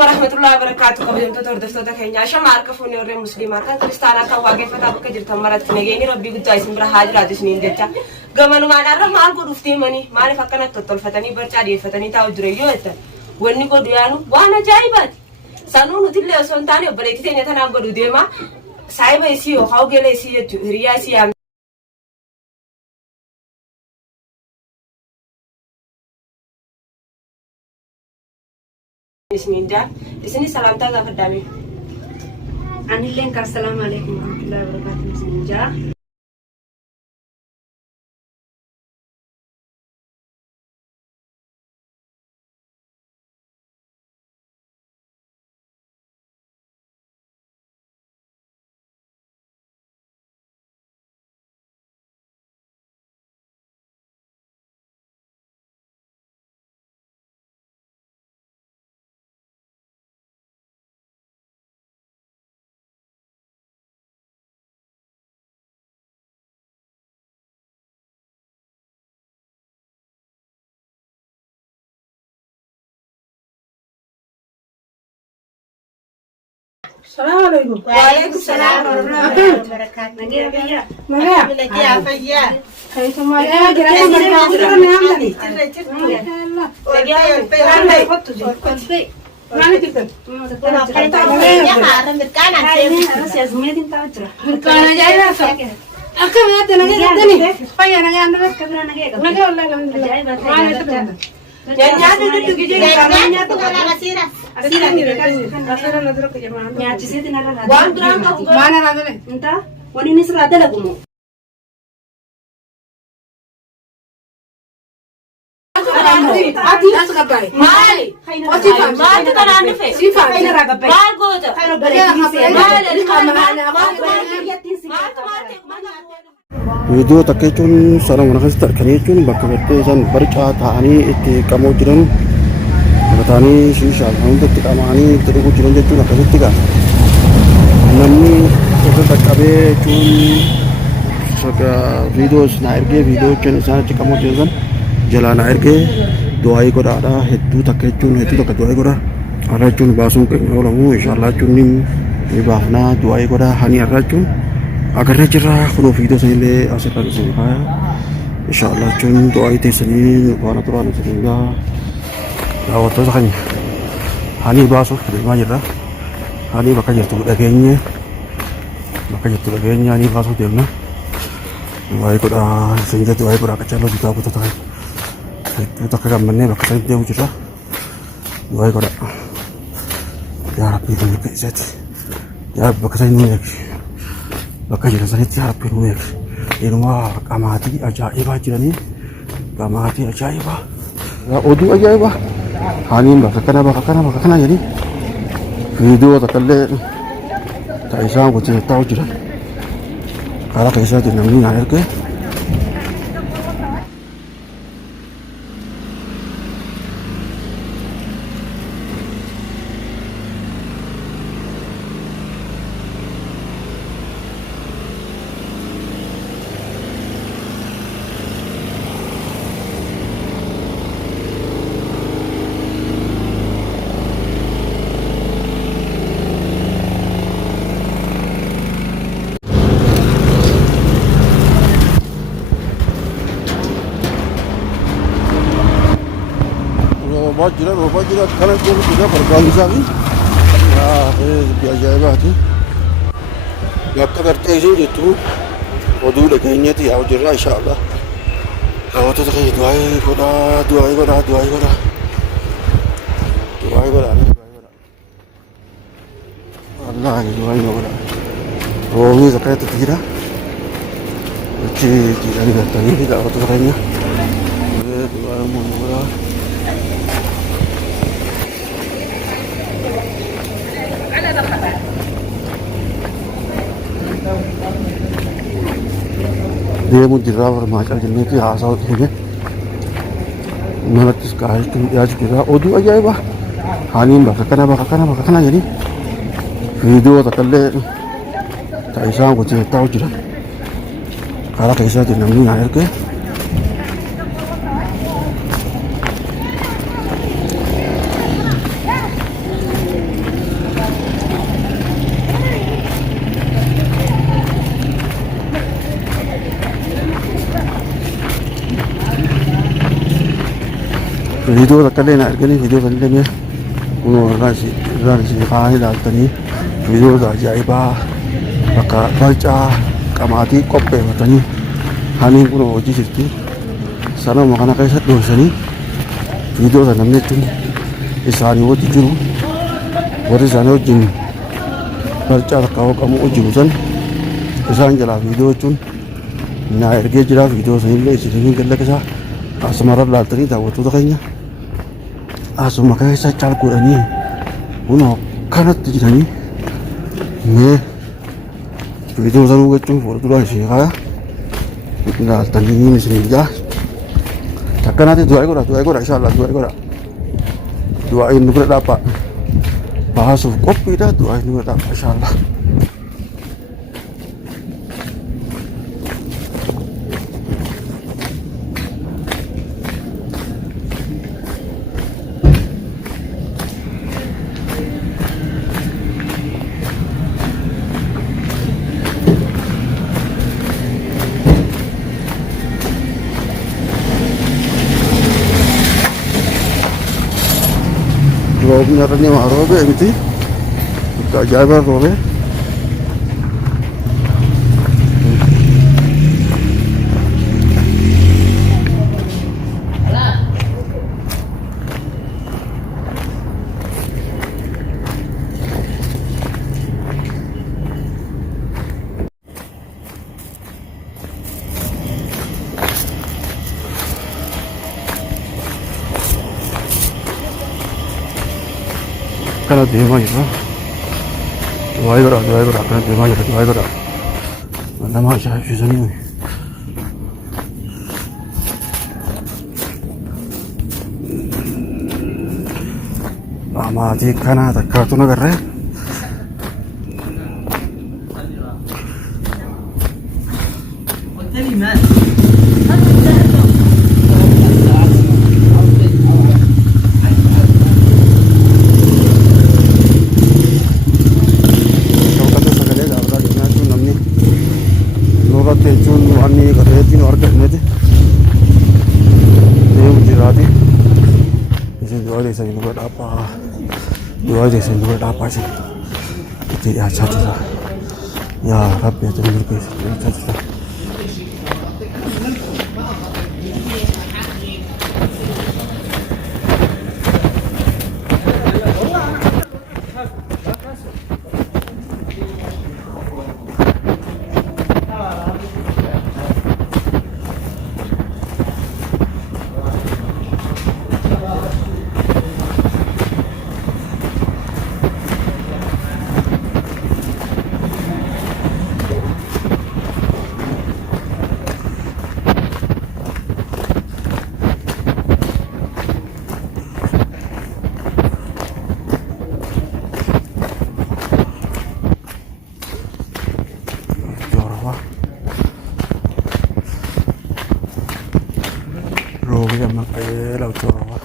warahmatullahi wabarakatuh. Kabajamtoota hordoftoota keenya ashama harka fuunee warreen musliimaa kan kiristaanaa kan waaqeffataa bakka jirtan maratti nageenyi rabbii guddaa isin bira haa jiraatu isiniin jecha gamanumaan har'a maal godhuuf deemanii maaliif akkanatti tottolfatanii barcaa dhiyeeffatanii taa'u jiran yoo jettan wanni godhu yaanu waan ajaa'ibaati. Sanuu nutillee osoo hin taane obboleettii teenya tanaan godhu deema saayiba isii yookaan ogeela isii jechuudha hiriyaa isii yaamne. Isini salamta gafadame. Anilleen ka assalamu alaikum warahmatullahi wabarakatuh isninja. Assalamualaikum. Waalaikumsalam warahmatullahi wabarakatuh. Nagia biya. Nagia. Nagia afaya. Hai semua ya kira-kira berapa ni amdani? Nagia pelanda foto je. Mana kita? Berkana aja lah. Aku melihat nagia tadi. Payah nagia anda nagia Allah alhamdulillah. Nyanyi dulu gigi namanya tuh kalau nasira. Nasira ni nasira nadro ke jemaah. Nyaci sih tinara rada. Wan terang kau mana rada ni? Entah. Wani ni serada lagu mu. Ati asal apa? Mal. Mal tu kan anda fe. Sifat. Mal goja. Video takee jechuun sarara mana keessatti arganii jechuun bakka gartee isaan barcaa taa'anii itti qamoo jiran taa'anii shiishaa hundatti qaamanii itti dhuguu jiran jechuun akkasitti gaa namni osoo qaqqabee jechuun viidiyoos na ergee viidiyoo jechuun isaan achi qamoo jiran san jalaa na ergee du'aayii godhaadha hedduu takka jechuun hedduu takka du'aayii godha har'a jechuun baasuun keenya oolamu inshaallah jechuun ni baafnaa du'aayii godha hani har'a jechuun agarra jirra kunuun viidiyoo sanillee asirra isin faya inshaallah jechuun du'aayii teessanii waan turaan isin gaa daawwattoota keenya hani baasuuf deemaa jirra hani bakka jirtu dhageenye hani baasuuf deemna du'aayii godha isin jedhu du'aayii godha akka caaloo bitaa butata hedduu takka gammannee bakka sanitti deemu jirra du'aayii godha yaa rabbii kan bakka isaati yaa rabbi bakka sanii nu eegi bakka jiran sanitti harappi nu eegi ilmaa qamaatii ajaa'ibaa jiranii qamaatii ajaa'ibaa oduu ajaa'ibaa haniin bakka kana jedhanii viidiyoo takkaallee ta'e isaan wajjin taa'u jiran karaa keessatti namni naan erge roba jira kana jechuun sudah barbaannisaa fi ajaa'ibaati bakka gartee isin jettu oduu dhageenyatti yaa'u jirra inshaallah daawwattoota keenya du'aayii godha wallaahi du'aayii godha roobni zakkaatti jira achi jiidhanii gartanii daawwattoota keenya du'aayii godha deemu jirraa barmaacaa jenneeti haasaa hojjete namattis kaa'achuun dhiyaachuu jirraa oduu ajaa'ibaa haniin bakka kana jedhanii viidiyoo takkaallee ta'e isaan wajjin taa'u jiran karaa keessatti namni naan erge Video takka illee na arganii video kan illee kunoo irraan isin kaa'anii ilaaltanii videoota ajaa'ibaa bakka barcaa qamaatii qopheeffatanii hamiin kunoo hojii jirti sanama kana keessa dhoosanii videoota namni jechuun isaanii wajji jiru warri isaanii wajjin barcaa takka hooqamu jiru san isaan jalaa video jechuun naa ergee jira video sanillee isin gallaqisa asuma irra ilaaltanii daawwattoota keenya asuma keessa caalquudhanii kunoo kanatti jiranii mee video sanuu jechuun fuuldura ishee kaaya ilaaltanii isin jaa takkanaatti du'aa godha inshaallah du'aa godha du'aa inni bira dhaabba baasuuf qophiidha du'aa inni bira dhaabba inshaallah. Roobni har'anii maa roobe miti bakka ajaa'ibaa roobe kana deemaa jira du'aa godha kana deemaa jira du'aa godha nama ajaa'ibsiisanii maatii kana takkaatu nagarree jechuun waan qabeetiin argatneeti deemu jiraati isin du'aa teessan dura dhaabbaa isin itti dhiyaachaa jira yaa rabbi ati mirkeessa dhiyaachaa jira. Roobni amma qajeelaa hojjetamaa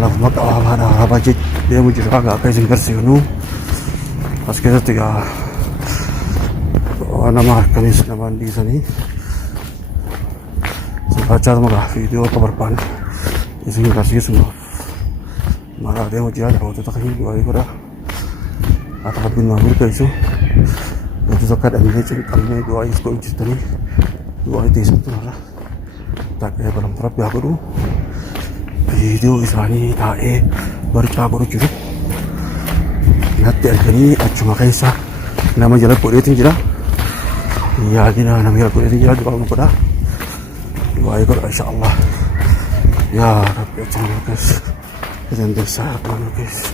lafuma qabaadha araba deemu jira akka isin garsiifnu as keessatti gaa nama akkamiis namaan dhiisanii sifaachaa magaa viidiyoo akka barbaanne isin garsiisuudhaaf maraa deemu jira daawwattoota keenya du'aa godha akka rabbiin waan milkeessu wantoota akka dhabnee cinqabnee du'aa is godhu jirtanii du'aa teessumtu irra taaqee baramtu rabbi haa godhu. Video isaanii taa'ee barcaa godhu jiru natti arganii achuma keessa nama jala godheetiin jira yaadina nama jala godheetiin jira du'aa godha du'aa godha inshaallah yaa rabbi achuma milkeessu isin dansaa akkuma milkeessu.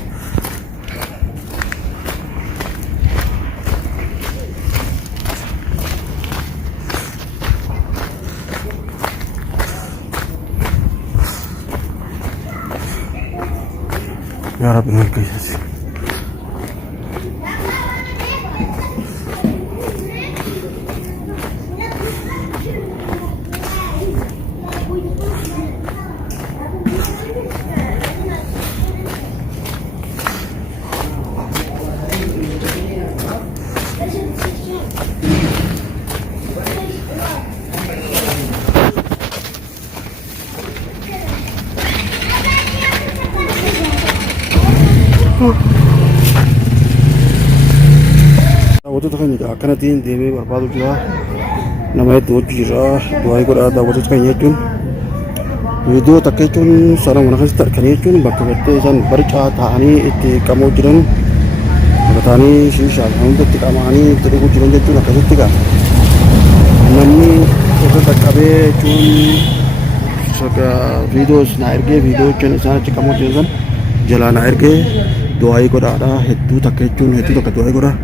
Ya Rabbi milkeessi akkanattiin deemee barbaadu jira. Nama hedduu hojii jira. Du'aa godhaa daawwattoota keenya jechuun viidiyoo takka jechuun sana mana keessatti arganii jechuun bakka gartee isaan barcaa taa'anii itti qamoo jiran bakka taa'anii shiishaa hunda itti qamanii itti dhuguu jiran jechuun akkasitti gaa namni isa qaqqabee jechuun viidiyoos na ergee viidiyoo jechuun isaan achi qamoo jiran san jalaa na ergee du'aa godhaadha hedduu takka jechuun hedduu takka du'aa godhaa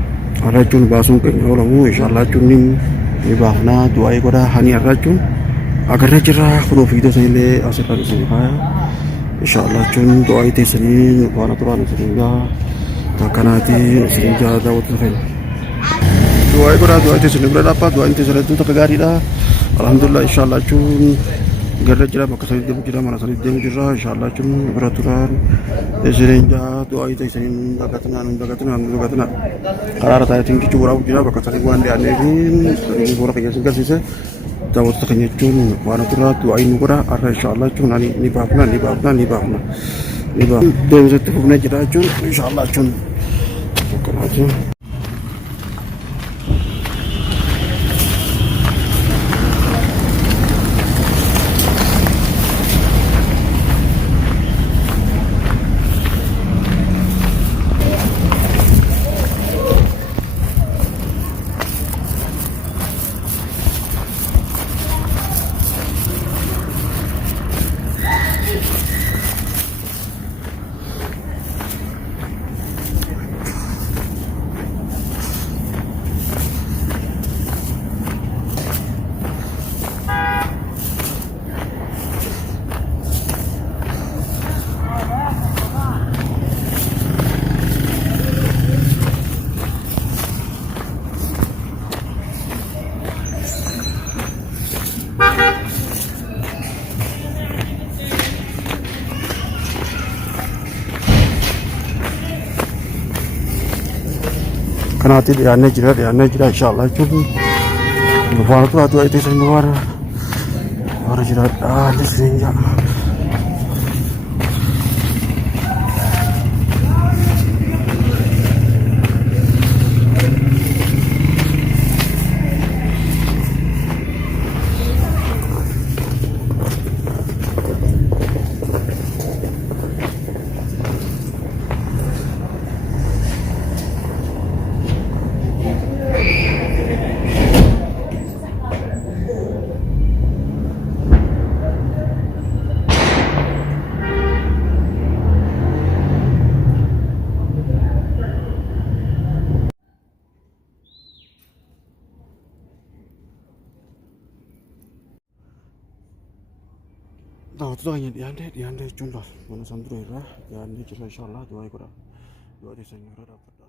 har'a jechuun baasuun keenya oolamu inshaallah jechuun ni baafnaa du'aa godhaa hani har'a jechuun agarra jirra kunoo viidiyoo sanillee asirraa isanii faaya inshaallah jechuun du'aa teessanii faana turaan isanii gaa takkanaati isanii jaa daawwattoota keenya du'aa godhaa du'aa teessanii bira dhaabbaa du'aa teessanii hedduu takka gaariidha alhamdulillah inshaallah jechuun garra jira bakka sanii deemu jira mana sanii deemu jirra inshaallah jechuun bira turaan isanii jaa du'aa teessanii dagatinaan karaara taayatiin jechuu waraabu jira bakka sanii waan dhiyaanneefi suura keenya isin garsiise daawwattoota keenya jechuun waan turraa du'aa nu godha har'a inshaallah jechuun ni baafna deemsatti fufnee jira jechuun inshaallah jechuun akkanaati. Kanaati dhiyaannee jira inshaallah jechuun faana turaa du'aa teessanii waan jiraadha isiniin jaa. Daawwattoota keenya dhiyaannee jechuun mana san dura irraa dhiyaannee jira inshaallah du'aa godhaa du'aa teessanii irra dhaabbadha.